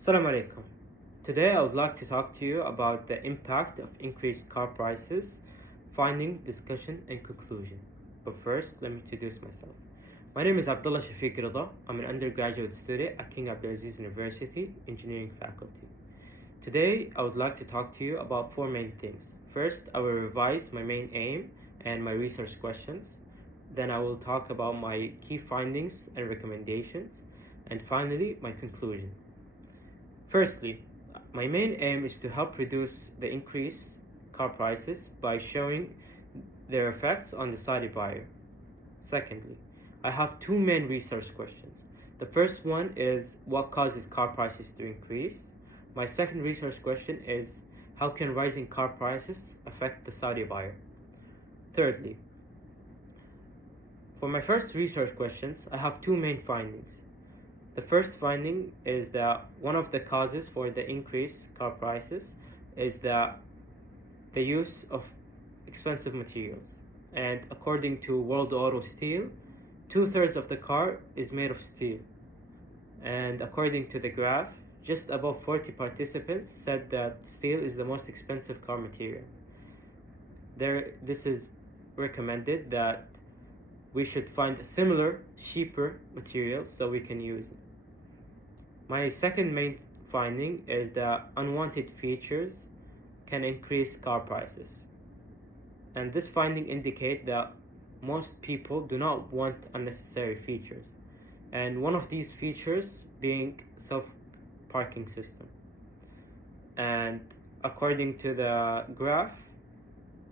Assalamu alaikum. Today I would like to talk to you about the impact of increased car prices, finding, discussion, and conclusion. But first, let me introduce myself. My name is Abdullah Shafiq Rida. I'm an undergraduate student at King Abdulaziz University, Engineering Faculty. Today, I would like to talk to you about four main things. First, I will revise my main aim and my research questions. Then I will talk about my key findings and recommendations. And finally, my conclusion. Firstly, my main aim is to help reduce the increased car prices by showing their effects on the Saudi buyer. Secondly, I have two main research questions. The first one is what causes car prices to increase? My second research question is how can rising car prices affect the Saudi buyer? Thirdly, for my first research questions, I have two main findings. The first finding is that one of the causes for the increased car prices is the use of expensive materials. And according to World Auto Steel, 2/3 of the car is made of steel. And according to the graph, just above 40 participants said that steel is the most expensive car material. This is recommended that we should find a similar, cheaper material so we can use it. My second main finding is that unwanted features can increase car prices. And this finding indicates that most people do not want unnecessary features. And one of these features being self-parking system. And according to the graph,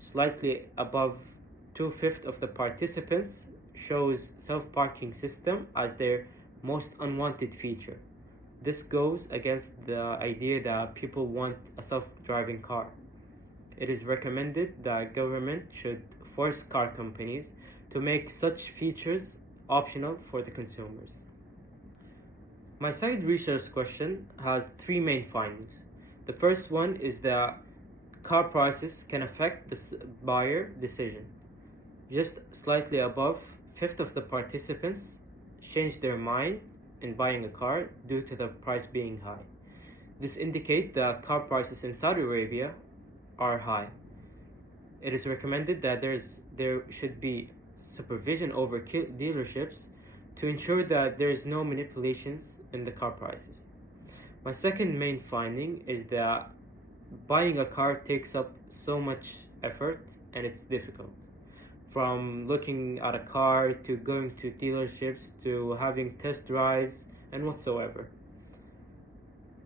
slightly above 2/5 of the participants shows self-parking system as their most unwanted feature. This goes against the idea that people want a self-driving car. It is recommended that government should force car companies to make such features optional for the consumers. My second research question has three main findings. The first one is that car prices can affect the buyer decision. Just slightly above 1/5 of the participants changed their mind in buying a car due to the price being high. This indicates that car prices in Saudi Arabia are high. It is recommended that there should be supervision over dealerships to ensure that there is no manipulations in the car prices. My second main finding is that buying a car takes up so much effort and it's difficult. From looking at a car to going to dealerships to having test drives and whatsoever.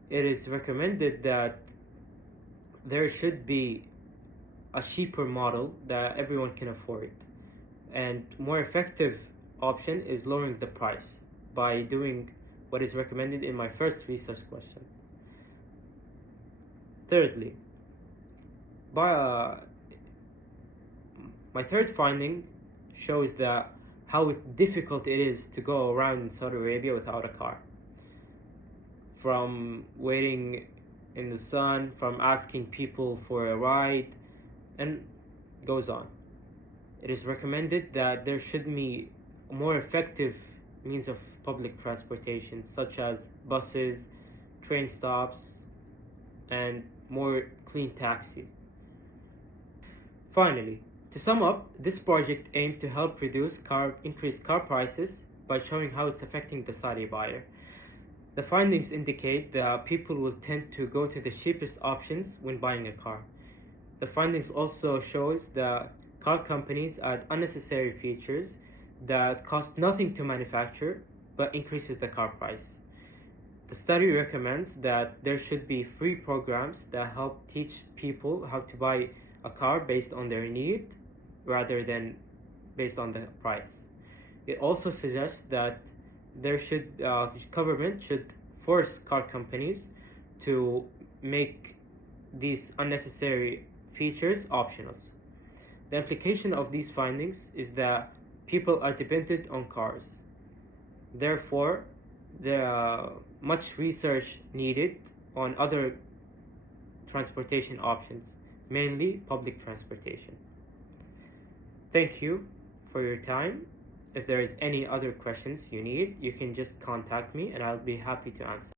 It is recommended that there should be a cheaper model that everyone can afford. And more effective option is lowering the price by doing what is recommended in my first research question. Thirdly, my third finding shows that how difficult it is to go around in Saudi Arabia without a car. From waiting in the sun, from asking people for a ride, and goes on. It is recommended that there should be more effective means of public transportation, such as buses, train stops, and more clean taxis. Finally, to sum up, this project aimed to help reduce increased car prices by showing how it's affecting the Saudi buyer. The findings indicate that people will tend to go to the cheapest options when buying a car. The findings also shows that car companies add unnecessary features that cost nothing to manufacture but increases the car price. The study recommends that there should be free programs that help teach people how to buy a car based on their need rather than based on the price. It also suggests that government should force car companies to make these unnecessary features optional. The implication of these findings is that people are dependent on cars. Therefore, there are much research needed on other transportation options, mainly public transportation. Thank you for your time. If there is any other questions you need, you can just contact me and I'll be happy to answer.